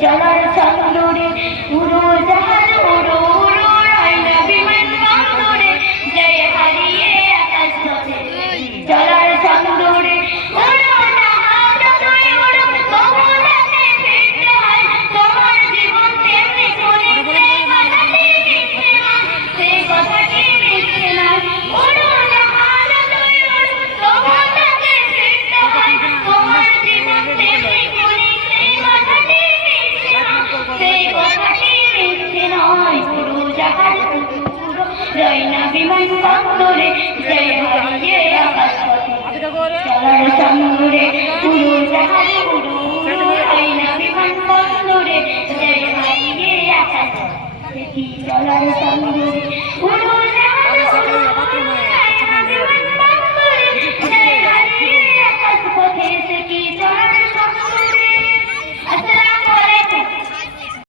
চলার চন্দ্র জয় না বিমান কান্দরে জয় হারিয়ে চলার সামনে উড়ু